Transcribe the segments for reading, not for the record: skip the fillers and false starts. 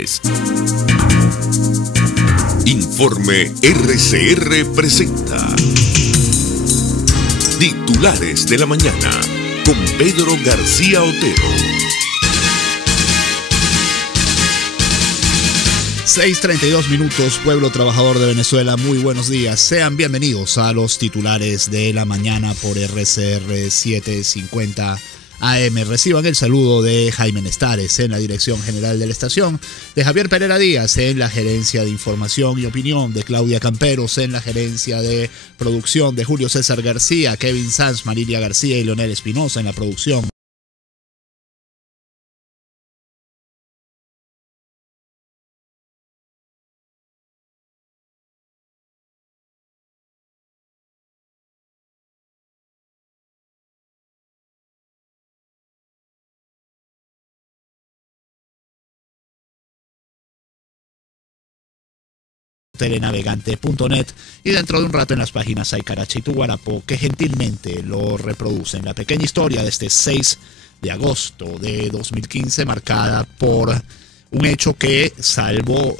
titulares. Informe RCR presenta Titulares de la Mañana con Pedro García Otero. 6:32 minutos, pueblo trabajador de Venezuela, muy buenos días. Sean bienvenidos a los titulares de la mañana por RCR 750 AM. Reciban el saludo de Jaime Nestares en la dirección general de la estación, de Javier Pereira Díaz en la gerencia de información y opinión, de Claudia Camperos en la gerencia de producción, de Julio César García, Kevin Sanz, Marilia García y Leonel Espinosa en la producción. Telenavegante.net y dentro de un rato en las páginas Aicaracha y Tuguarapo, que gentilmente lo reproducen. La pequeña historia de este 6 de agosto de 2015 marcada por un hecho que, salvo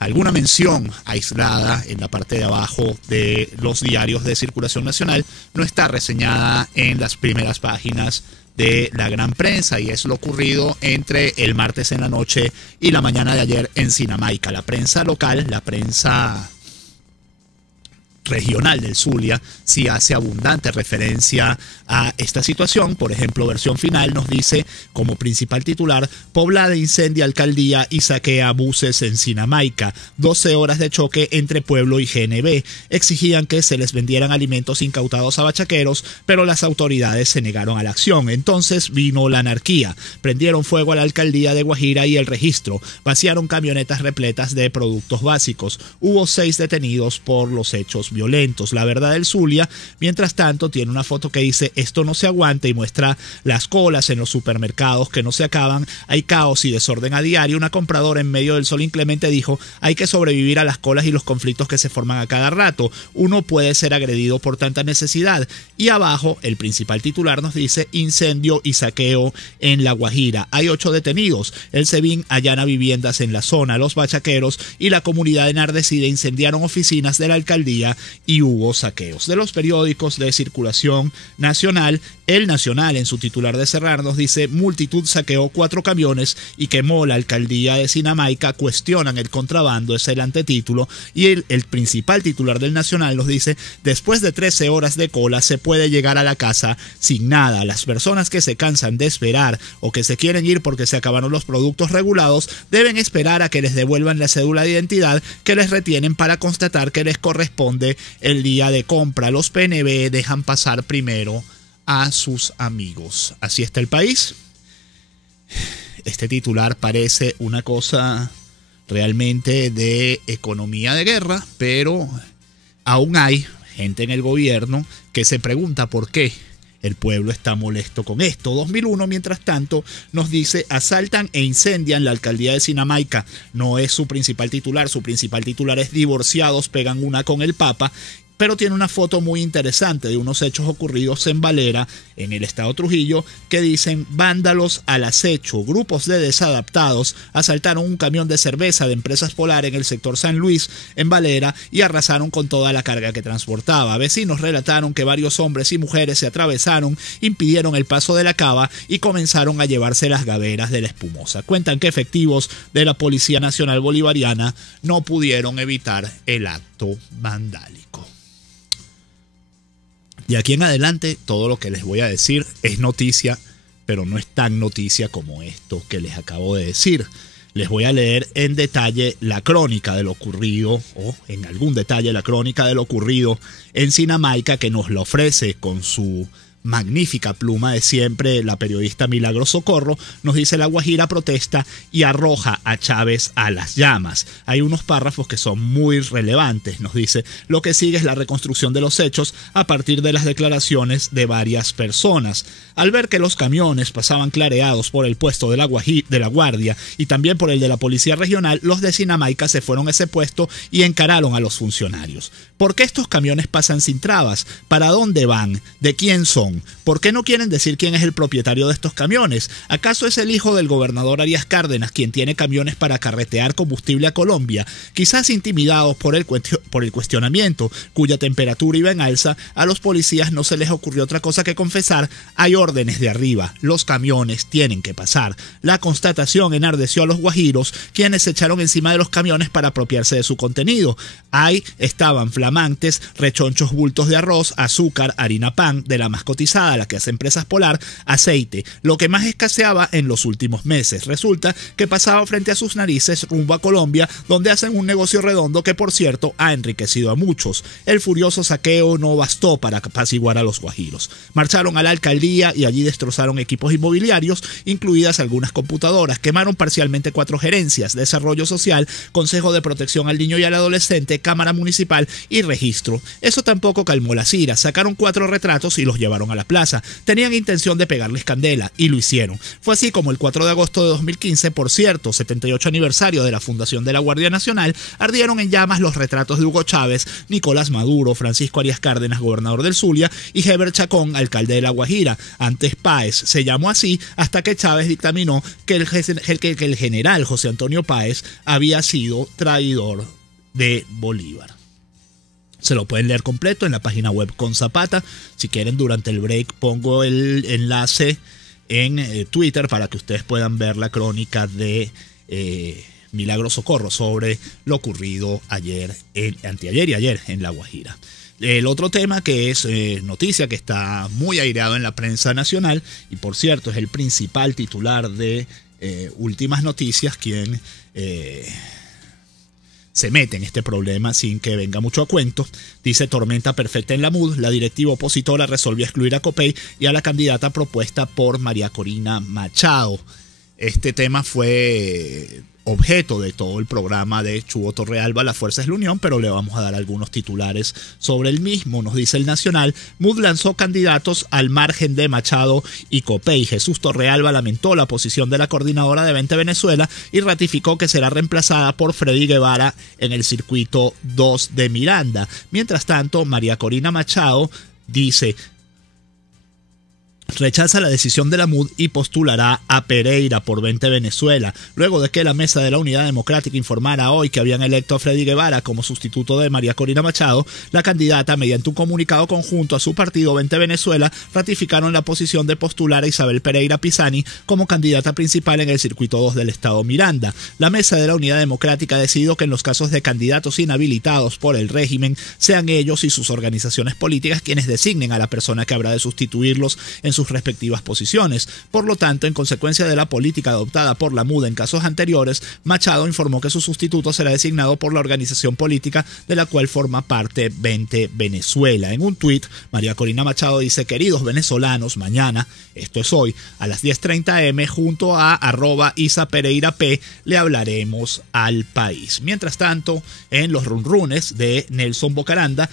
alguna mención aislada en la parte de abajo de los diarios de circulación nacional, no está reseñada en las primeras páginas de la gran prensa, y es lo ocurrido entre el martes en la noche y la mañana de ayer en Sinamaica. La prensa local, la prensa regional del Zulia, sí hace abundante referencia a esta situación. Por ejemplo, Versión Final nos dice como principal titular: Poblada incendia alcaldía y saquea buses en Sinamaica. 12 horas de choque entre pueblo y GNB. Exigían que se les vendieran alimentos incautados a bachaqueros, pero las autoridades se negaron a la acción. Entonces vino la anarquía. Prendieron fuego a la alcaldía de Guajira y el registro. Vaciaron camionetas repletas de productos básicos. Hubo 6 detenidos por los hechos violentos. La Verdad del Zulia, mientras tanto, tiene una foto que dice: esto no se aguanta, y muestra las colas en los supermercados que no se acaban. Hay caos y desorden a diario. Una compradora en medio del sol inclemente dijo: hay que sobrevivir a las colas y los conflictos que se forman a cada rato. Uno puede ser agredido por tanta necesidad. Y abajo el principal titular nos dice: incendio y saqueo en La Guajira. Hay 8 detenidos. El SEBIN allana viviendas en la zona. Los bachaqueros y la comunidad enardecida incendiaron oficinas de la alcaldía y hubo saqueos. De los periódicos de circulación nacional, El Nacional en su titular de cerrar nos dice: multitud saqueó 4 camiones y quemó la alcaldía de Sinamaica, cuestionan el contrabando, es el antetítulo. Y el principal titular del Nacional nos dice: después de 13 horas de cola se puede llegar a la casa sin nada. Las personas que se cansan de esperar o que se quieren ir porque se acabaron los productos regulados deben esperar a que les devuelvan la cédula de identidad que les retienen para constatar que les corresponde el día de compra. Los PNB dejan pasar primero a sus amigos. Así está el país. Este titular parece una cosa realmente de economía de guerra, pero aún hay gente en el gobierno que se pregunta por qué el pueblo está molesto con esto. 2001, mientras tanto, nos dice: asaltan e incendian la alcaldía de Sinamaica. No es su principal titular. Su principal titular es: divorciados pegan una con el Papa. Pero tiene una foto muy interesante de unos hechos ocurridos en Valera, en el estado Trujillo, que dicen: vándalos al acecho. Grupos de desadaptados asaltaron un camión de cerveza de Empresas Polar en el sector San Luis, en Valera, y arrasaron con toda la carga que transportaba. Vecinos relataron que varios hombres y mujeres se atravesaron, impidieron el paso de la cava y comenzaron a llevarse las gaveras de la espumosa. Cuentan que efectivos de la Policía Nacional Bolivariana no pudieron evitar el acto vandálico. De aquí en adelante, todo lo que les voy a decir es noticia, pero no es tan noticia como esto que les acabo de decir. Les voy a leer en detalle la crónica de lo ocurrido, o en algún detalle la crónica de lo ocurrido en Sinamaica, que nos la ofrece con su magnífica pluma de siempre la periodista Milagros Socorro. Nos dice: La Guajira protesta y arroja a Chávez a las llamas. Hay unos párrafos que son muy relevantes. Nos dice: lo que sigue es la reconstrucción de los hechos a partir de las declaraciones de varias personas. Al ver que los camiones pasaban clareados por el puesto de la Guardia y también por el de la Policía Regional, los de Sinamaica se fueron a ese puesto y encararon a los funcionarios. ¿Por qué estos camiones pasan sin trabas? ¿Para dónde van? ¿De quién son? Chacón. ¿Por qué no quieren decir quién es el propietario de estos camiones? ¿Acaso es el hijo del gobernador Arias Cárdenas quien tiene camiones para carretear combustible a Colombia? Quizás intimidados por el cuestionamiento, cuya temperatura iba en alza, a los policías no se les ocurrió otra cosa que confesar: hay órdenes de arriba, los camiones tienen que pasar. La constatación enardeció a los guajiros, quienes se echaron encima de los camiones para apropiarse de su contenido. Ahí estaban flamantes, rechonchos bultos de arroz, azúcar, harina pan, de la más cotizada, la que hace Empresas Polar, aceite, lo que más escaseaba en los últimos meses. Resulta que pasaba frente a sus narices rumbo a Colombia, donde hacen un negocio redondo que, por cierto, ha enriquecido a muchos. El furioso saqueo no bastó para apaciguar a los guajiros. Marcharon a la alcaldía y allí destrozaron equipos inmobiliarios, incluidas algunas computadoras. Quemaron parcialmente 4 gerencias: Desarrollo Social, Consejo de Protección al Niño y al Adolescente, Cámara Municipal y Registro. Eso tampoco calmó las iras. Sacaron 4 retratos y los llevaron a la plaza. Tenían intención de pegarles candela y lo hicieron. Fue así como el 4 de agosto de 2015, por cierto, 78 aniversario de la fundación de la Guardia Nacional, ardieron en llamas los retratos de Hugo Chávez, Nicolás Maduro, Francisco Arias Cárdenas, gobernador del Zulia, y Heber Chacón, alcalde de La Guajira. Antes Páez se llamó así hasta que Chávez dictaminó que el general José Antonio Páez había sido traidor de Bolívar. Se lo pueden leer completo en la página web con Zapata. Si quieren, durante el break pongo el enlace en Twitter para que ustedes puedan ver la crónica de Milagro Socorro sobre lo ocurrido anteayer y ayer en La Guajira. El otro tema que es noticia que está muy aireado en la prensa nacional, y por cierto es el principal titular de Últimas Noticias quien se mete en este problema sin que venga mucho a cuento. Dice: tormenta perfecta en la MUD, la directiva opositora resolvió excluir a Copey y a la candidata propuesta por María Corina Machado. Este tema fue objeto de todo el programa de Chugo Torrealba, Las Fuerzas de la Unión, pero le vamos a dar algunos titulares sobre el mismo. Nos dice El Nacional: MUD lanzó candidatos al margen de Machado y Copey. Jesús Torrealba lamentó la posición de la coordinadora de Vente Venezuela y ratificó que será reemplazada por Freddy Guevara en el circuito 2 de Miranda. Mientras tanto, María Corina Machado dice: rechaza la decisión de la MUD y postulará a Pereira por Vente Venezuela. Luego de que la Mesa de la Unidad Democrática informara hoy que habían electo a Freddy Guevara como sustituto de María Corina Machado, la candidata, mediante un comunicado conjunto a su partido Vente Venezuela, ratificaron la posición de postular a Isabel Pereira Pisani como candidata principal en el circuito 2 del estado Miranda. La Mesa de la Unidad Democrática ha decidido que en los casos de candidatos inhabilitados por el régimen, sean ellos y sus organizaciones políticas quienes designen a la persona que habrá de sustituirlos en sus respectivas posiciones. Por lo tanto, en consecuencia de la política adoptada por la MUD en casos anteriores, Machado informó que su sustituto será designado por la organización política de la cual forma parte Vente Venezuela. En un tuit, María Corina Machado dice: queridos venezolanos, mañana, esto es hoy, a las 10:30 am, junto a @IsaPereiraP, le hablaremos al país. Mientras tanto, en los runrunes de Nelson Bocaranda,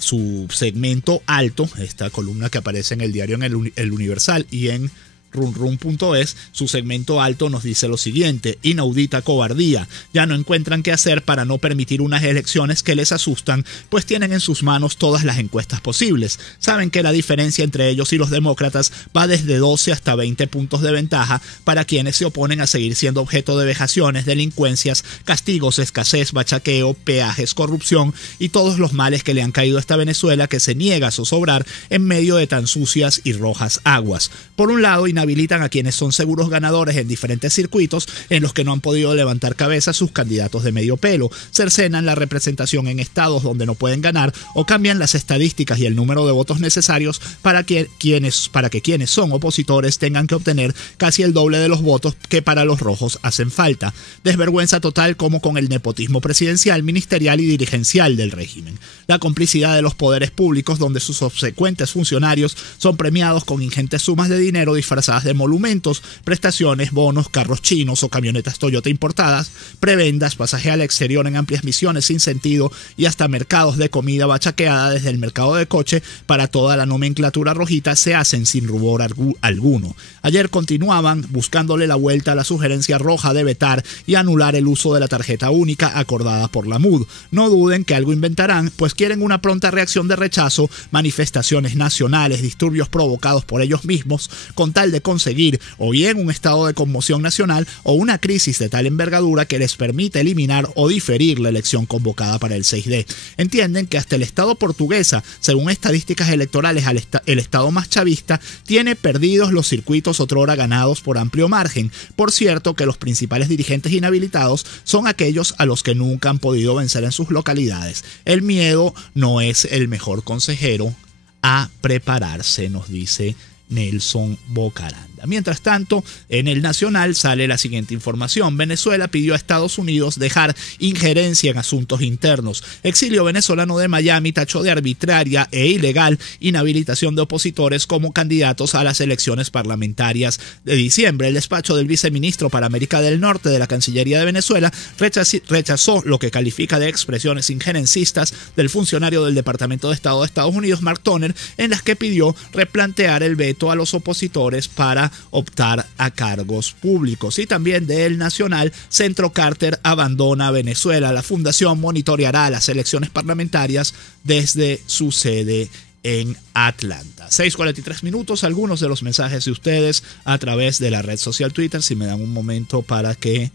su segmento alto, esta columna que aparece en el diario en el Universal y en runrun.es, su segmento alto nos dice lo siguiente: inaudita cobardía, ya no encuentran qué hacer para no permitir unas elecciones que les asustan, pues tienen en sus manos todas las encuestas posibles, saben que la diferencia entre ellos y los demócratas va desde 12 hasta 20 puntos de ventaja para quienes se oponen a seguir siendo objeto de vejaciones, delincuencias, castigos, escasez, bachaqueo, peajes, corrupción y todos los males que le han caído a esta Venezuela que se niega a zozobrar en medio de tan sucias y rojas aguas. Por un lado, inhabilitan a quienes son seguros ganadores en diferentes circuitos en los que no han podido levantar cabeza sus candidatos de medio pelo, cercenan la representación en estados donde no pueden ganar o cambian las estadísticas y el número de votos necesarios para que quienes son opositores tengan que obtener casi el doble de los votos que para los rojos hacen falta. Desvergüenza total como con el nepotismo presidencial, ministerial y dirigencial del régimen. La complicidad de los poderes públicos donde sus obsecuentes funcionarios son premiados con ingentes sumas de dinero disfrazados disfrazadas de monumentos, prestaciones, bonos, carros chinos o camionetas Toyota importadas, prebendas, pasaje al exterior en amplias misiones sin sentido y hasta mercados de comida bachaqueada desde el mercado de coche para toda la nomenclatura rojita se hacen sin rubor alguno. Ayer continuaban buscándole la vuelta a la sugerencia roja de vetar y anular el uso de la tarjeta única acordada por la MUD. No duden que algo inventarán, pues quieren una pronta reacción de rechazo, manifestaciones nacionales, disturbios provocados por ellos mismos, con tal de conseguir o bien un estado de conmoción nacional o una crisis de tal envergadura que les permite eliminar o diferir la elección convocada para el 6D. Entienden que hasta el Estado portuguesa, según estadísticas electorales, el Estado más chavista, tiene perdidos los circuitos otrora ganados por amplio margen. Por cierto, que los principales dirigentes inhabilitados son aquellos a los que nunca han podido vencer en sus localidades. El miedo no es el mejor consejero a prepararse, nos dice Nelson Bocaranda. Mientras tanto, en el Nacional sale la siguiente información. Venezuela pidió a Estados Unidos dejar injerencia en asuntos internos. Exilio venezolano de Miami tachó de arbitraria e ilegal inhabilitación de opositores como candidatos a las elecciones parlamentarias de diciembre. El despacho del viceministro para América del Norte de la Cancillería de Venezuela rechazó lo que califica de expresiones injerencistas del funcionario del Departamento de Estado de Estados Unidos, Mark Toner, en las que pidió replantear el veto a los opositores para optar a cargos públicos. Y también del Nacional, Centro Carter abandona Venezuela. La fundación monitoreará las elecciones parlamentarias desde su sede en Atlanta. 6:43 minutos, algunos de los mensajes de ustedes a través de la red social Twitter. Si me dan un momento para que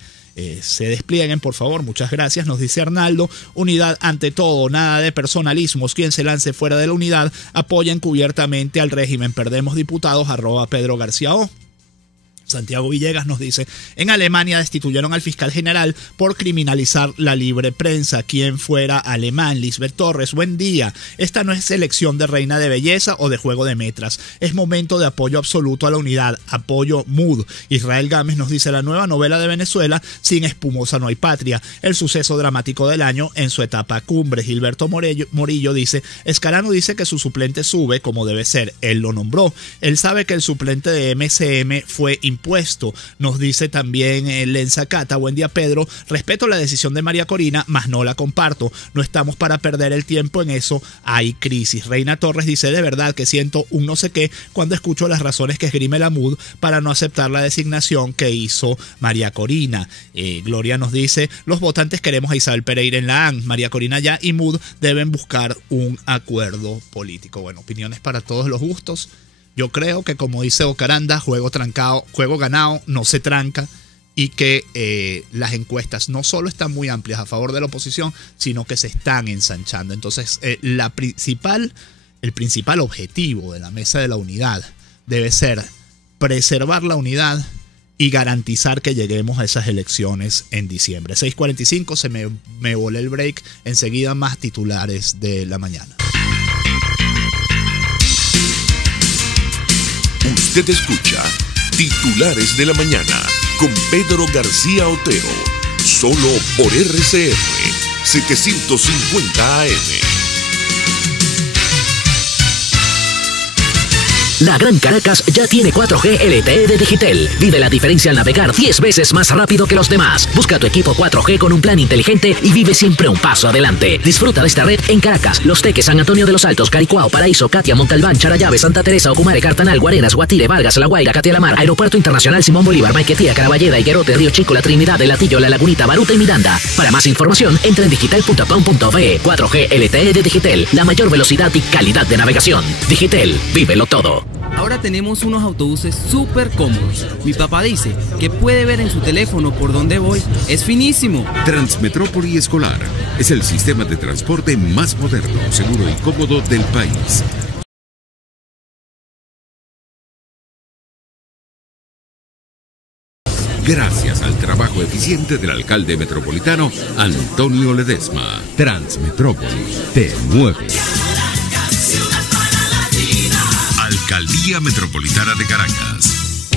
se desplieguen, por favor, muchas gracias. Nos dice Arnaldo: unidad ante todo, nada de personalismos, quien se lance fuera de la unidad apoya encubiertamente al régimen. Perdemos diputados, @Pedro García O. Santiago Villegas nos dice: en Alemania destituyeron al fiscal general por criminalizar la libre prensa. Quien fuera alemán. Lisbeth Torres: buen día. Esta no es elección de reina de belleza o de juego de metras. Es momento de apoyo absoluto a la unidad. Apoyo MUD. Israel Gámez nos dice: la nueva novela de Venezuela, sin espumosa no hay patria. El suceso dramático del año en su etapa cumbre. Gilberto Morillo dice: Escarano dice que su suplente sube como debe ser. Él lo nombró. Él sabe que el suplente de MCM fue impuesto. Nos dice también Lenza Cata: buen día, Pedro. Respeto la decisión de María Corina, mas no la comparto. No estamos para perder el tiempo en eso. Hay crisis. Reina Torres dice: de verdad que siento un no sé qué cuando escucho las razones que esgrime la MUD para no aceptar la designación que hizo María Corina. Gloria nos dice: los votantes queremos a Isabel Pereira en la AN. María Corina ya y MUD deben buscar un acuerdo político. Bueno, opiniones para todos los gustos. Yo creo que, como dice Bocaranda, juego trancado, juego ganado, no se tranca, y que las encuestas no solo están muy amplias a favor de la oposición, sino que se están ensanchando. Entonces, el principal objetivo de la Mesa de la Unidad debe ser preservar la unidad y garantizar que lleguemos a esas elecciones en diciembre. 6:45, se me volé el break. Enseguida más titulares de la mañana. Usted escucha Titulares de la Mañana con Pedro García Otero, solo por RCR 750 AM. La Gran Caracas ya tiene 4G LTE de Digitel. Vive la diferencia al navegar 10 veces más rápido que los demás. Busca tu equipo 4G con un plan inteligente y vive siempre un paso adelante. Disfruta de esta red en Caracas, Los Teques, San Antonio de los Altos, Caricuao, Paraíso, Catia, Montalbán, Charallave, Santa Teresa, Ocumare, Cartanal, Guarenas, Guatire, Vargas, La Guaira, Catia-La-Mar, Aeropuerto Internacional Simón Bolívar, Maiquetía, Caraballeda, Higuerote, Río Chico, La Trinidad, El Latillo, La Lagunita, Baruta y Miranda. Para más información, entra en digital.com.be. 4G LTE de Digitel, la mayor velocidad y calidad de navegación. Digitel, vívelo todo. Ahora tenemos unos autobuses súper cómodos. Mi papá dice que puede ver en su teléfono por dónde voy. Es finísimo. Transmetrópoli Escolar es el sistema de transporte más moderno, seguro y cómodo del país. Gracias al trabajo eficiente del alcalde metropolitano Antonio Ledesma. Transmetrópoli te mueve. Alcaldía Metropolitana de Caracas.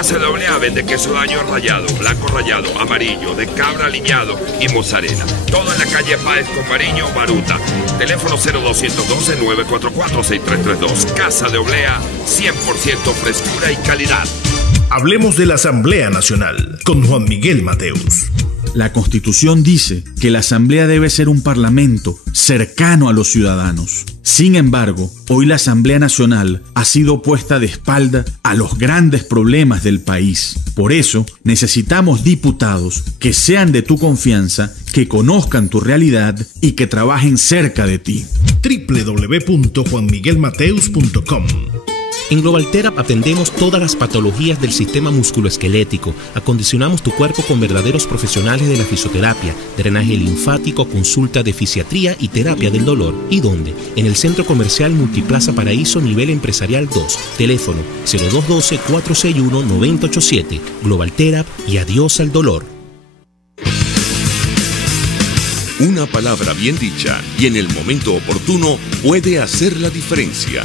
Casa AA vende queso de año rallado, blanco rallado, amarillo, de cabra aliñado y mozzarella. Todo en la calle Páez con Mariño, Baruta. Teléfono 0212-944-6332. Casa de Oblea, 100% frescura y calidad. Hablemos de la Asamblea Nacional con Juan Miguel Mateus. La Constitución dice que la Asamblea debe ser un parlamento cercano a los ciudadanos. Sin embargo, hoy la Asamblea Nacional ha sido puesta de espalda a los grandes problemas del país. Por eso, necesitamos diputados que sean de tu confianza, que conozcan tu realidad y que trabajen cerca de ti. www.juanmiguelmateus.com. En Global Therapy atendemos todas las patologías del sistema musculoesquelético. Acondicionamos tu cuerpo con verdaderos profesionales de la fisioterapia, drenaje linfático, consulta de fisiatría y terapia del dolor. ¿Y dónde? En el Centro Comercial Multiplaza Paraíso, nivel empresarial 2. Teléfono 0212-461-9087. Global Therapy y adiós al dolor. Una palabra bien dicha y en el momento oportuno puede hacer la diferencia.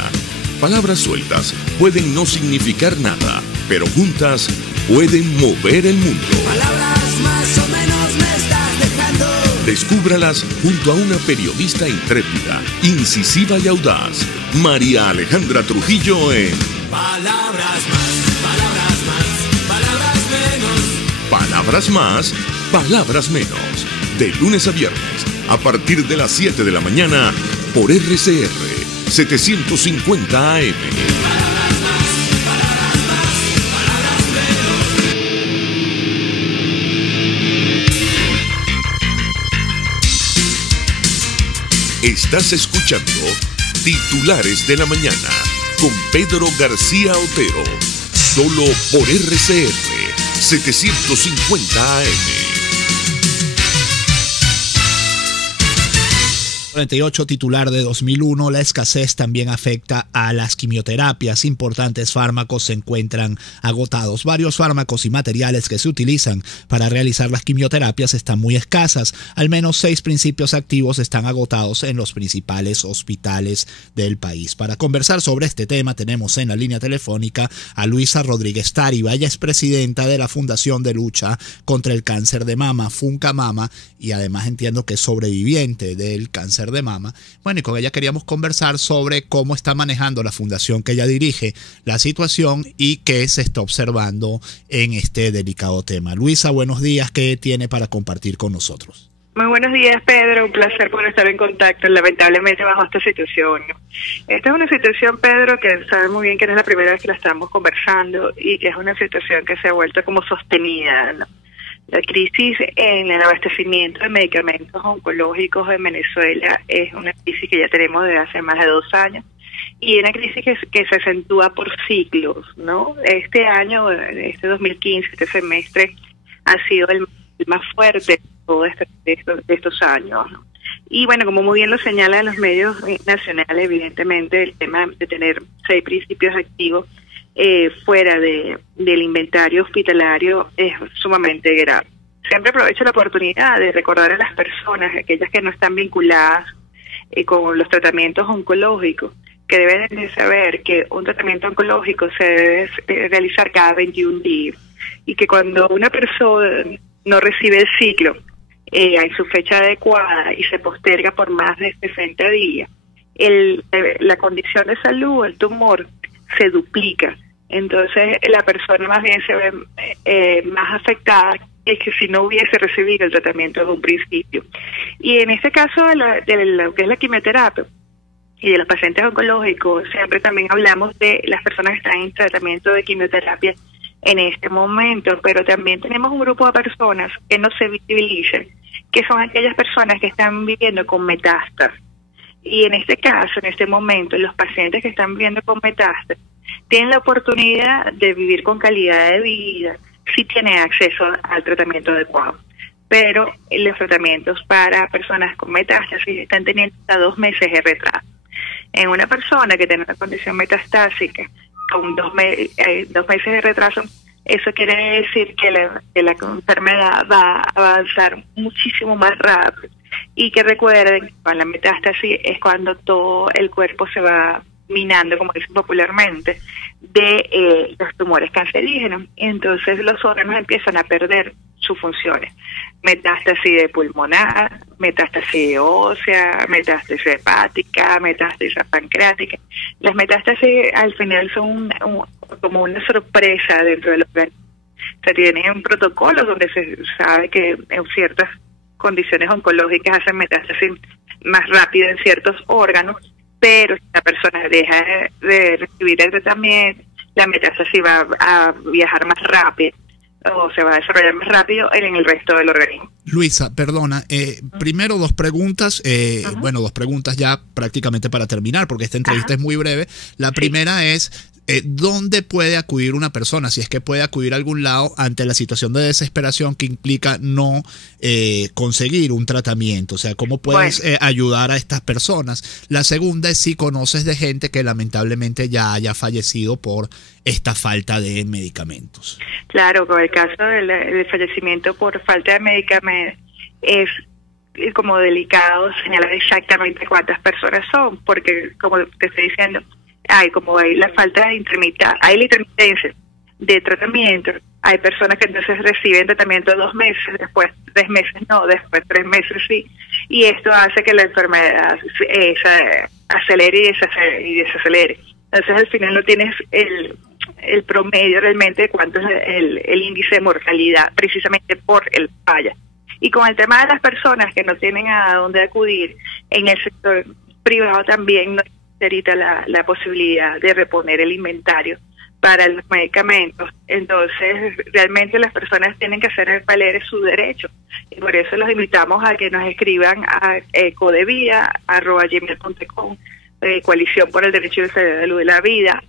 Palabras sueltas pueden no significar nada, pero juntas pueden mover el mundo. Palabras más o menos me estás dejando. Descúbralas junto a una periodista intrépida, incisiva y audaz, María Alejandra Trujillo en Palabras más, palabras más, palabras menos. Palabras más, palabras menos. De lunes a viernes, a partir de las 7 de la mañana, por RCR 750 AM. Estás escuchando Titulares de la Mañana con Pedro García Otero, solo por RCR 750 AM. 48 titular de 2001, la escasez también afecta a las quimioterapias. Importantes fármacos se encuentran agotados. Varios fármacos y materiales que se utilizan para realizar las quimioterapias están muy escasas. Al menos 6 principios activos están agotados en los principales hospitales del país. Para conversar sobre este tema tenemos en la línea telefónica a Luisa Rodríguez Táriba. Ella es presidenta de la Fundación de Lucha contra el Cáncer de Mama, FUNCAMAMA, y además entiendo que es sobreviviente del cáncer de mama. Bueno, y con ella queríamos conversar sobre cómo está manejando la fundación que ella dirige la situación y qué se está observando en este delicado tema. Luisa, buenos días. ¿Qué tiene para compartir con nosotros? Muy buenos días, Pedro. Un placer por estar en contacto, lamentablemente bajo esta situación. Esta es una situación, Pedro, que sabe muy bien que no es la primera vez que la estamos conversando y que es una situación que se ha vuelto como sostenida, ¿no? La crisis en el abastecimiento de medicamentos oncológicos en Venezuela es una crisis que ya tenemos desde hace más de 2 años y una crisis que se acentúa por ciclos, ¿no? Este año, este 2015, este semestre, ha sido el más fuerte de todos estos años, ¿no? Y bueno, como muy bien lo señalan los medios nacionales, evidentemente el tema de tener 6 principios activos fuera del inventario hospitalario es sumamente grave. Siempre aprovecho la oportunidad de recordar a las personas, aquellas que no están vinculadas con los tratamientos oncológicos, que deben de saber que un tratamiento oncológico se debe realizar cada 21 días y que cuando una persona no recibe el ciclo en su fecha adecuada y se posterga por más de 60 días, la condición de salud, el tumor, se duplica. Entonces la persona más bien se ve más afectada que si no hubiese recibido el tratamiento de un principio. Y en este caso de lo que es la quimioterapia y de los pacientes oncológicos, siempre también hablamos de las personas que están en tratamiento de quimioterapia en este momento, pero también tenemos un grupo de personas que no se visibilizan, que son aquellas personas que están viviendo con metástasis. Y en este caso, en este momento, los pacientes que están viviendo con metástasis tienen la oportunidad de vivir con calidad de vida si tienen acceso al tratamiento adecuado. Pero los tratamientos para personas con metástasis están teniendo hasta 2 meses de retraso. En una persona que tiene una condición metastásica con 2 meses de retraso, eso quiere decir que la enfermedad va a avanzar muchísimo más rápido. Y que recuerden, con la metástasis es cuando todo el cuerpo se va minando, como dicen popularmente, de los tumores cancerígenos. Entonces los órganos empiezan a perder sus funciones. Metástasis de pulmonar, metástasis ósea, metástasis hepática, metástasis pancreática. Las metástasis al final son como una sorpresa dentro del organismo. Se tienen protocolos donde se sabe que en ciertas condiciones oncológicas hacen metástasis más rápido en ciertos órganos, pero si la persona deja de recibir el tratamiento, la metástasis va a viajar más rápido o se va a desarrollar más rápido en el resto del organismo. Luisa, perdona, primero dos preguntas, bueno, dos preguntas ya prácticamente para terminar, porque esta entrevista es muy breve. La primera es, ¿dónde puede acudir una persona, si es que puede acudir a algún lado, ante la situación de desesperación que implica no conseguir un tratamiento? O sea, ¿cómo puedes ayudar a estas personas? La segunda es si conoces de gente que lamentablemente ya haya fallecido por esta falta de medicamentos. Claro, con el caso del fallecimiento por falta de medicamentos es como delicado señalar exactamente cuántas personas son, porque como te estoy diciendo, hay la falta de intermitencia, hay la intermitencia de tratamiento. Hay personas que entonces reciben tratamiento 2 meses, después 3 meses no, después 3 meses sí, y esto hace que la enfermedad se acelere y desacelere. Entonces al final no tienes el promedio realmente de cuánto es el índice de mortalidad, precisamente por el falla. Y con el tema de las personas que no tienen a dónde acudir, en el sector privado también no ahorita la posibilidad de reponer el inventario para los medicamentos. Entonces realmente las personas tienen que hacer valer su derecho, y por eso los invitamos a que nos escriban a codevida@gmail.com, Coalición por el Derecho de Salud de la Vida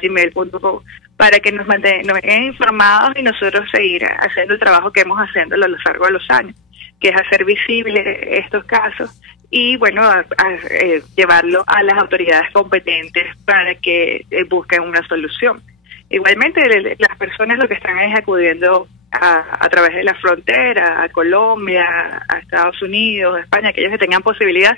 @gmail.com, para que nos mantengan informados y nosotros seguir haciendo el trabajo que hemos haciendo a lo largo de los años, que es hacer visible estos casos y bueno, llevarlo a las autoridades competentes para que busquen una solución. Igualmente las personas lo que están es acudiendo a través de la frontera, a Colombia, a Estados Unidos, a España, aquellos que tengan posibilidad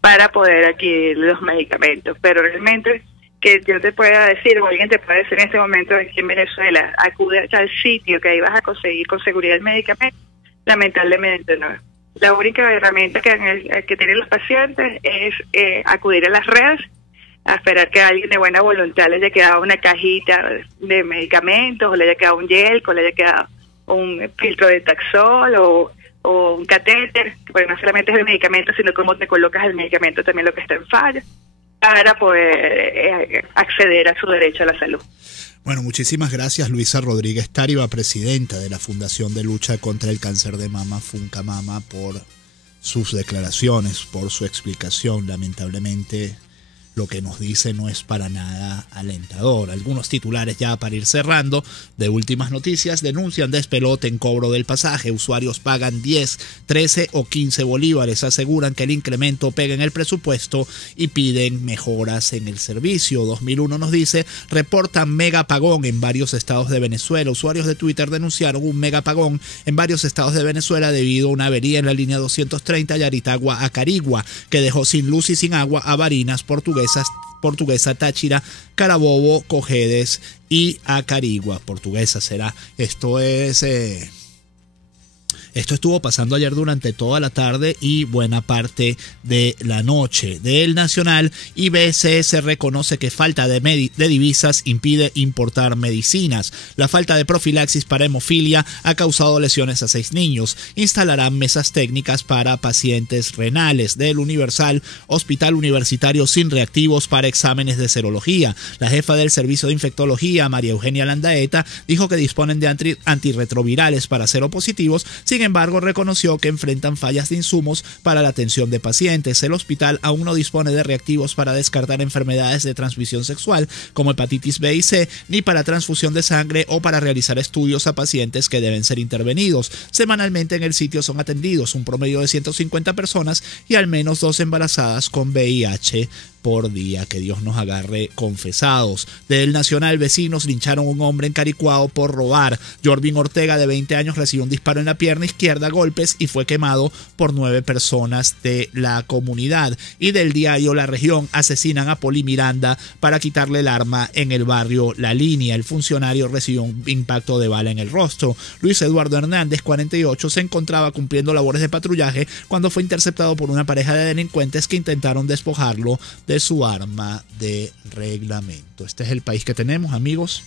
para poder adquirir los medicamentos. Pero realmente que yo te pueda decir, o alguien te pueda decir en este momento aquí en Venezuela, acude al sitio que ahí vas a conseguir con seguridad el medicamento, lamentablemente no. La única herramienta que tienen los pacientes es acudir a las redes, a esperar que alguien de buena voluntad le haya quedado una cajita de medicamentos, o le haya quedado un gel, o le haya quedado un filtro de Taxol o un catéter, porque no solamente es el medicamento, sino cómo te colocas el medicamento también lo que está en falla, para poder acceder a su derecho a la salud. Bueno, muchísimas gracias, Luisa Rodríguez Tariba, presidenta de la Fundación de Lucha contra el Cáncer de Mama, FUNCAMAMA, por sus declaraciones, por su explicación. Lamentablemente, lo que nos dice no es para nada alentador. Algunos titulares ya para ir cerrando. De últimas noticias, denuncian despelote en cobro del pasaje. Usuarios pagan 10, 13 o 15 bolívares. Aseguran que el incremento pega en el presupuesto y piden mejoras en el servicio. 2001 nos dice, reportan megapagón en varios estados de Venezuela. Usuarios de Twitter denunciaron un megapagón en varios estados de Venezuela debido a una avería en la línea 230 Yaritagua a Carigua, que dejó sin luz y sin agua a Barinas, Portuguesa, Táchira, Carabobo, Cojedes y a Carigua. Portuguesa será. Esto estuvo pasando ayer durante toda la tarde y buena parte de la noche. Del Nacional, IBCS reconoce que falta de divisas impide importar medicinas. La falta de profilaxis para hemofilia ha causado lesiones a 6 niños. Instalarán mesas técnicas para pacientes renales. Del Universal, Hospital Universitario sin reactivos para exámenes de serología. La jefa del Servicio de Infectología, María Eugenia Landaeta, dijo que disponen de antirretrovirales para seropositivos. Sin embargo, reconoció que enfrentan fallas de insumos para la atención de pacientes. El hospital aún no dispone de reactivos para descartar enfermedades de transmisión sexual como hepatitis B y C, ni para transfusión de sangre o para realizar estudios a pacientes que deben ser intervenidos. Semanalmente en el sitio son atendidos un promedio de 150 personas y al menos 2 embarazadas con VIH por día. Que Dios nos agarre confesados. Del Nacional, vecinos lincharon a un hombre en Caricuao por robar. Jorvin Ortega, de 20 años, recibió un disparo en la pierna izquierda, golpes, y fue quemado por 9 personas de la comunidad. Y del diario La Región, asesinan a Poli Miranda para quitarle el arma en el barrio La Línea. El funcionario recibió un impacto de bala en el rostro. Luis Eduardo Hernández, 48, se encontraba cumpliendo labores de patrullaje cuando fue interceptado por una pareja de delincuentes que intentaron despojarlo de su arma de reglamento. Este es el país que tenemos, amigos.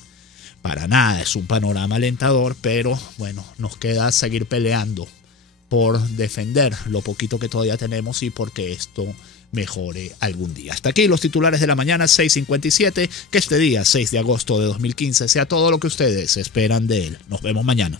Para nada es un panorama alentador, pero bueno, nos queda seguir peleando por defender lo poquito que todavía tenemos y porque esto mejore algún día. Hasta aquí los titulares de la mañana, 6:57. Que este día, 6 de agosto de 2015, sea todo lo que ustedes esperan de él. Nos vemos mañana.